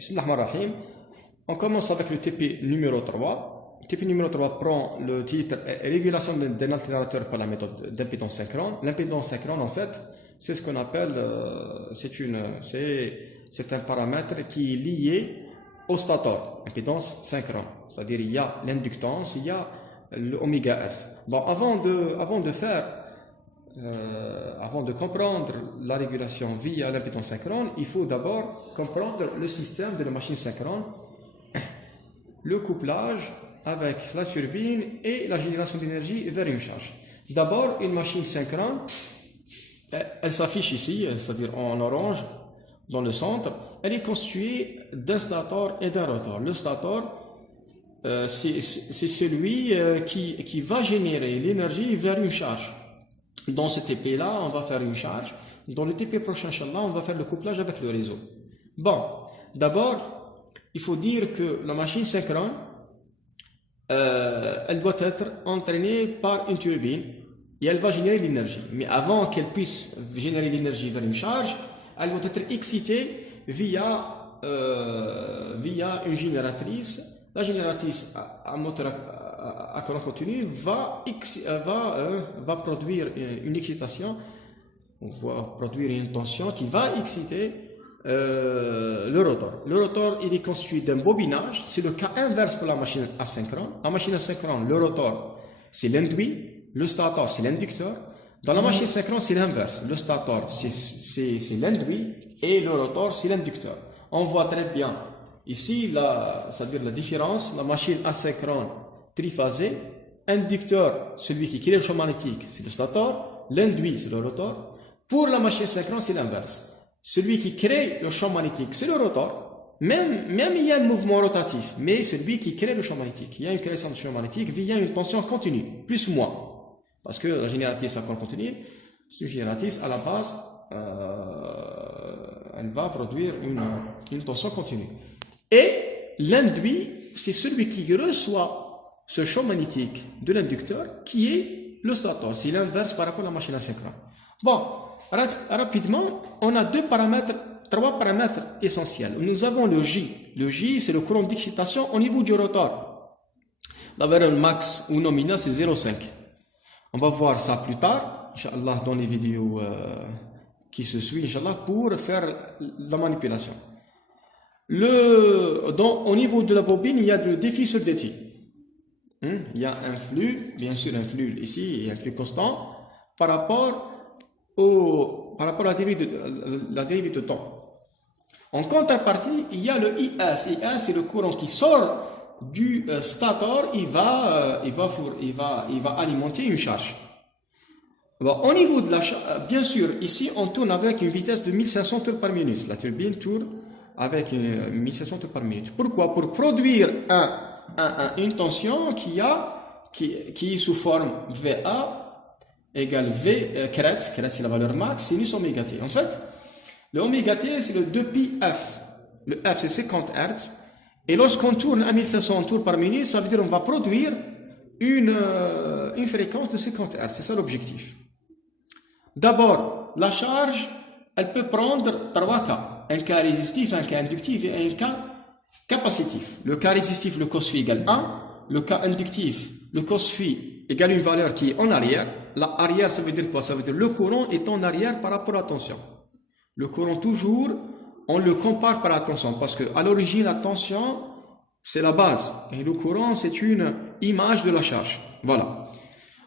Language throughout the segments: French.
Bismillahirrahmanirrahim. On commence avec le TP numéro 3. Le TP numéro 3 prend le titre Régulation d'un alternateur par la méthode d'impédance synchrone. L'impédance synchrone, en fait, c'est ce qu'on appelle, c'est un paramètre qui est lié au stator, impédance synchrone. C'est-à-dire il y a l'inductance, il y a l'oméga S. Bon, avant de comprendre la régulation via l'impédance synchrone, il faut d'abord comprendre le système de la machine synchrone, le couplage avec la turbine et la génération d'énergie vers une charge. D'abord, une machine synchrone, elle s'affiche ici, c'est-à-dire en orange, dans le centre. Elle est constituée d'un stator et d'un rotor. Le stator, c'est celui qui va générer l'énergie vers une charge. Dans ce TP-là, on va faire une charge. Dans le TP prochain, Inch'Allah, on va faire le couplage avec le réseau. Bon, d'abord, il faut dire que la machine synchrone, elle doit être entraînée par une turbine et elle va générer l'énergie. Mais avant qu'elle puisse générer l'énergie vers une charge, elle doit être excitée via une génératrice. La génératrice à moteur à courant continu va produire une excitation, va produire une tension qui va exciter le rotor. Le rotor, il est constitué d'un bobinage. C'est le cas inverse pour la machine asynchrone. La machine asynchrone, le rotor, c'est l'induit, le stator, c'est l'inducteur. Dans la machine synchrone, c'est l'inverse. Le stator, c'est l'induit et le rotor, c'est l'inducteur. On voit très bien ici, c'est-à-dire la différence. La machine asynchrone triphasée, inducteur, celui qui crée le champ magnétique, c'est le stator, l'induit, c'est le rotor. Pour la machine synchrone, c'est l'inverse. Celui qui crée le champ magnétique, c'est le rotor. Même il y a un mouvement rotatif, mais celui qui crée le champ magnétique. Il y a une création de champ magnétique via une tension continue, plus ou moins. Parce que la génératrice à courant continu, c'est une génératrice à la base, elle va produire une tension continue. Et l'induit, c'est celui qui reçoit ce champ magnétique de l'inducteur qui est le stator. C'est l'inverse par rapport à la machine asynchrone. Bon, rapidement, on a trois paramètres essentiels. Nous avons le J. Le J, c'est le courant d'excitation au niveau du rotor. La valeur max ou nominale, c'est 0,5. On va voir ça plus tard, Inch'Allah, dans les vidéos qui se suivent, Inch'Allah, pour faire la manipulation. Au niveau de la bobine, il y a le défi sur dt. Il y a un flux, bien sûr un flux ici, il y a un flux constant, par rapport à la dérivée de temps. En contrepartie, il y a le IS. IS, c'est le courant qui sort du stator, il va alimenter une charge. Bon, au niveau de la charge, bien sûr, ici on tourne avec une vitesse de 1500 tours par minute. La turbine tourne avec 1500 tours par minute. Pourquoi? Pour produire une tension qui est sous forme VA égale V crête c'est la valeur max, sinus oméga t. En fait, le oméga t c'est le 2πf. Le F c'est 50 Hz. Et lorsqu'on tourne à 1500 tours par minute, ça veut dire qu'on va produire une fréquence de 50 Hz. C'est ça l'objectif. D'abord, la charge, elle peut prendre 3 cas. Un cas résistif, un cas inductif et un cas capacitif. Le cas résistif, le cos phi égale 1. Le cas inductif, le cos phi égale une valeur qui est en arrière. L'arrière, ça veut dire quoi? Ça veut dire le courant est en arrière par rapport à la tension. Le courant, toujours, on le compare par la tension, parce qu'à l'origine, la tension, c'est la base. Et le courant, c'est une image de la charge. Voilà.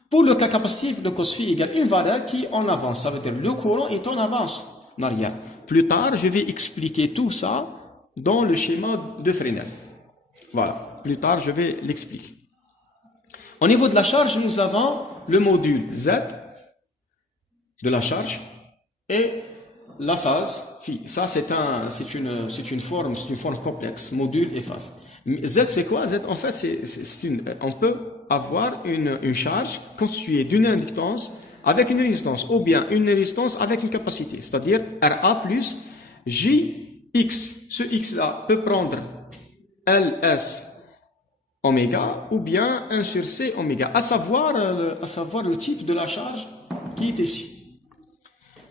Pour le cas capacitif, le cos phi égale une valeur qui est en avance. Ça veut dire le courant est en avance, en arrière. Plus tard, je vais expliquer tout ça dans le schéma de Fresnel. Voilà. Plus tard, je vais l'expliquer. Au niveau de la charge, nous avons le module Z de la charge et la phase phi. Ça, c'est une forme complexe, module et phase. Z, c'est quoi? Z, en fait, on peut avoir une charge constituée d'une inductance avec une résistance, ou bien une résistance avec une capacité, c'est-à-dire Ra plus Jx. Ce X-là peut prendre Ls oméga ou bien 1 sur C oméga, à savoir le type de la charge qui est ici.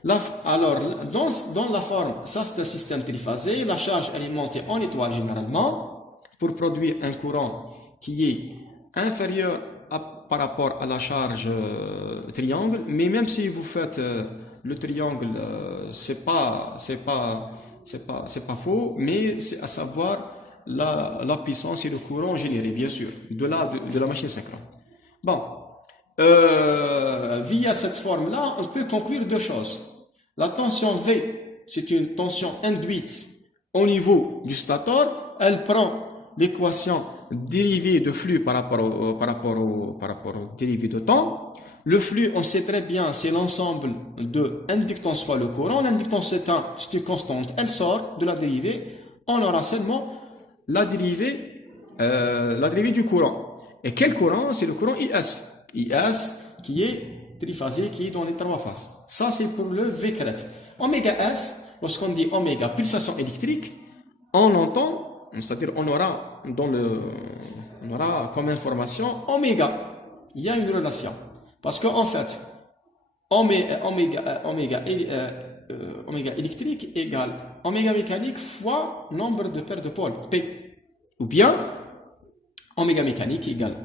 Alors, dans la forme, ça c'est un système triphasé, la charge elle est montée en étoile généralement pour produire un courant qui est inférieur par rapport à la charge triangle, mais même si vous faites le triangle, c'est pas faux, mais c'est à savoir la puissance et le courant généré, bien sûr, de la machine synchrone. Bon, via cette forme-là, on peut conclure deux choses. La tension V, c'est une tension induite au niveau du stator. Elle prend l'équation dérivée de flux par rapport au dérivé de temps. Le flux, on sait très bien, c'est l'ensemble de inductance fois le courant. L'inductance, c'est une constante. Elle sort de la dérivée. On aura seulement la dérivée du courant. Et quel courant? C'est le courant IS. IS qui est triphasé, qui est dans les trois phases. Ça, c'est pour le V caret. Oméga S, lorsqu'on dit oméga pulsation électrique, on entend, c'est-à-dire on aura comme information oméga. Il y a une relation. Parce qu'en fait, oméga électrique égale oméga mécanique fois nombre de paires de pôles, P. Ou bien, oméga mécanique égale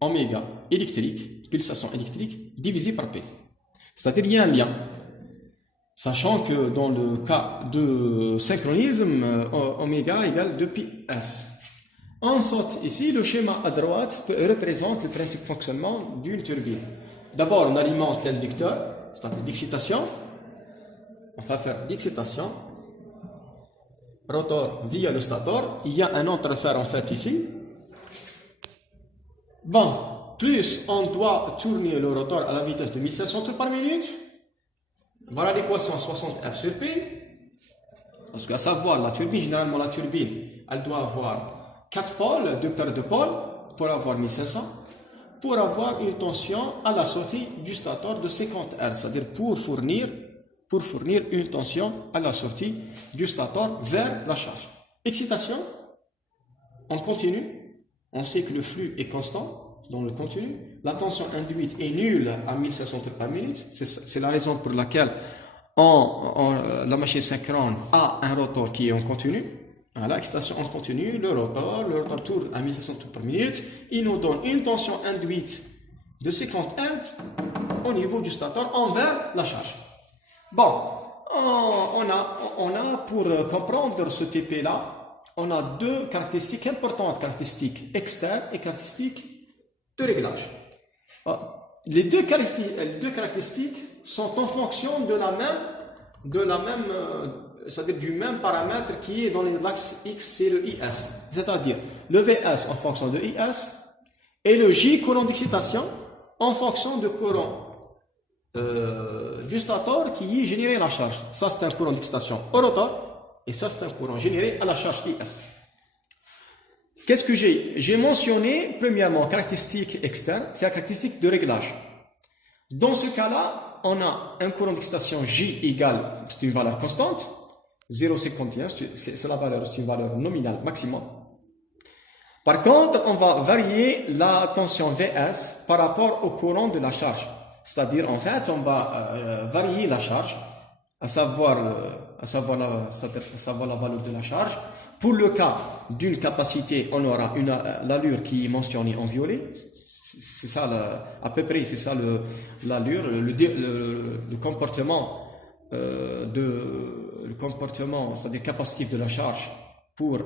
oméga électrique, pulsation électrique, divisé par P. C'est-à-dire, il y a un lien. Sachant que dans le cas de synchronisme, oméga égale 2πs. On saute ici, le schéma à droite représente le principe de fonctionnement d'une turbine. D'abord, on alimente l'inducteur, c'est-à-dire l'excitation. On va faire l'excitation. Rotor via le stator. Il y a un autre fer en fait ici. Bon, plus on doit tourner le rotor à la vitesse de 1500 tours par minute. Voilà l'équation 60F sur P. Parce qu'à savoir, la turbine, généralement la turbine, elle doit avoir 4 pôles, 2 paires de pôles, pour avoir 1500, pour avoir une tension à la sortie du stator de 50 Hz, c'est-à-dire pour fournir une tension à la sortie du stator vers la charge. Excitation, on continue. On sait que le flux est constant dans le continu. La tension induite est nulle à 1500 tours par minute. C'est la raison pour laquelle la machine synchrone a un rotor qui est en continu. Voilà, excitation en continu, le rotor tourne à 1500 tours par minute. Il nous donne une tension induite de 50 Hz au niveau du stator envers la charge. Bon, on a pour comprendre ce TP-là, on a deux caractéristiques importantes, caractéristiques externes et caractéristiques de réglage. Les deux caractéristiques sont en fonction de la même c'est-à-dire du même paramètre qui est dans l'axe X, c'est le IS. C'est-à-dire le VS en fonction de IS et le J, courant d'excitation, en fonction de courant du stator qui est généré à la charge. Ça, c'est un courant d'excitation au rotor. Et ça, c'est un courant généré à la charge IS. Qu'est-ce que j'ai? J'ai mentionné, premièrement, caractéristique externe, c'est la caractéristique de réglage. Dans ce cas-là, on a un courant d'excitation J égale, c'est une valeur constante, 0,51, c'est la valeur, c'est une valeur nominale maximum. Par contre, on va varier la tension VS par rapport au courant de la charge. C'est-à-dire, en fait, on va varier la charge, à savoir la valeur de la charge. Pour le cas d'une capacité, on aura l'allure qui est mentionnée en violet. C'est ça, à peu près, c'est ça l'allure, le comportement, c'est-à-dire capacitif de la charge pour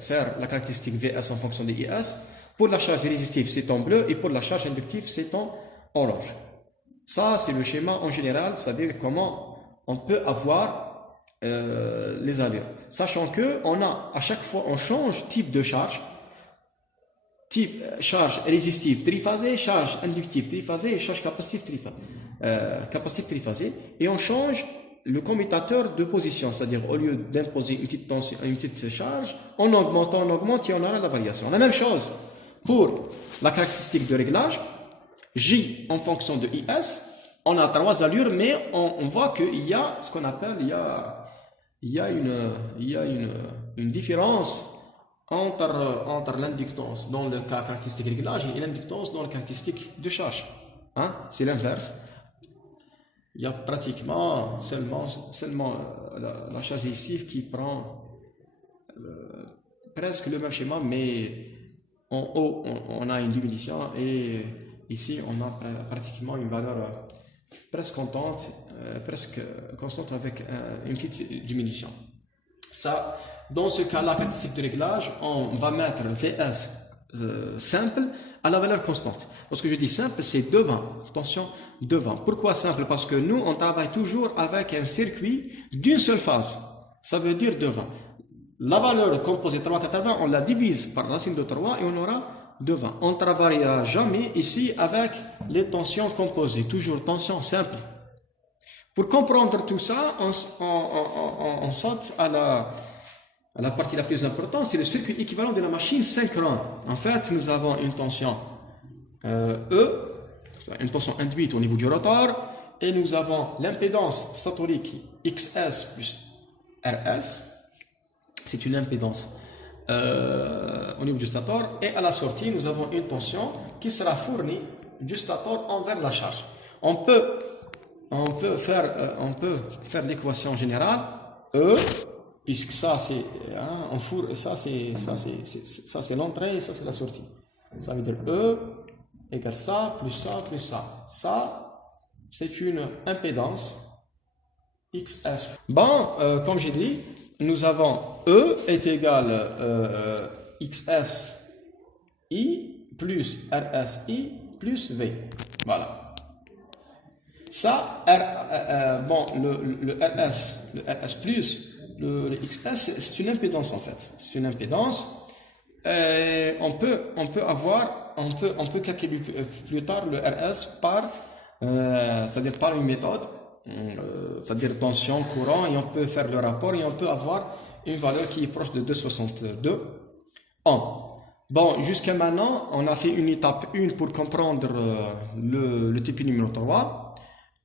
faire la caractéristique VS en fonction de IS. Pour la charge résistive, c'est en bleu, et pour la charge inductive, c'est en orange. Ça, c'est le schéma en général, c'est-à-dire comment on peut avoir les allures. Sachant que à chaque fois, on change type de charge, type charge résistive triphasée, charge inductive triphasée et charge capacitive triphasée, et on change le commutateur de position, c'est-à-dire au lieu d'imposer une petite charge, on augmente et on aura la variation. La même chose pour la caractéristique de réglage, J en fonction de IS. On a 3 allures, mais on voit qu'il y a ce qu'on appelle, il y a une différence entre l'inductance dans le cas caractéristique réglage et l'inductance dans le caractéristique de charge. Hein? C'est l'inverse. il y a pratiquement seulement la charge résistive qui prend presque le même schéma, mais en haut, on a une diminution et ici, on a pratiquement une valeur presque constante avec une petite diminution. Ça, dans ce cas-là, caractéristique de réglage, on va mettre le VS simple à la valeur constante. Lorsque je dis simple, c'est devant. Attention, devant. Pourquoi simple? Parce que nous, on travaille toujours avec un circuit d'une seule phase. Ça veut dire devant. La valeur composée 380, on la divise par racine de 3 et on aura devant. On ne travaillera jamais ici avec les tensions composées, toujours tension simple. Pour comprendre tout ça, on saute à la partie la plus importante, c'est le circuit équivalent de la machine synchrone. En fait, nous avons une tension une tension induite au niveau du rotor, et nous avons l'impédance statorique XS plus RS. C'est une impédance au niveau du stator, et à la sortie, nous avons une tension qui sera fournie du stator envers la charge. On peut faire l'équation générale E, puisque ça c'est ça c'est l'entrée et ça c'est la sortie. Ça veut dire E égale ça plus ça plus ça. Ça c'est une impédance XS. Bon, comme j'ai dit, nous avons E est égal XSI plus RSI plus V. Voilà. Ça, le RS plus le XS, c'est une impédance en fait. C'est une impédance. On peut calculer plus tard le RS c'est-à-dire par une méthode, c'est-à-dire tension, courant, et on peut faire le rapport et on peut avoir une valeur qui est proche de 2,62 ohms. Bon, jusqu'à maintenant, on a fait une étape 1 pour comprendre le TP numéro 3.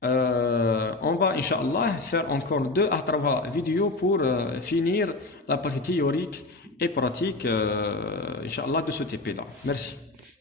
On va, Inch'Allah, faire encore 2 à 3 vidéos pour finir la partie théorique et pratique, Inch'Allah, de ce TP-là. Merci.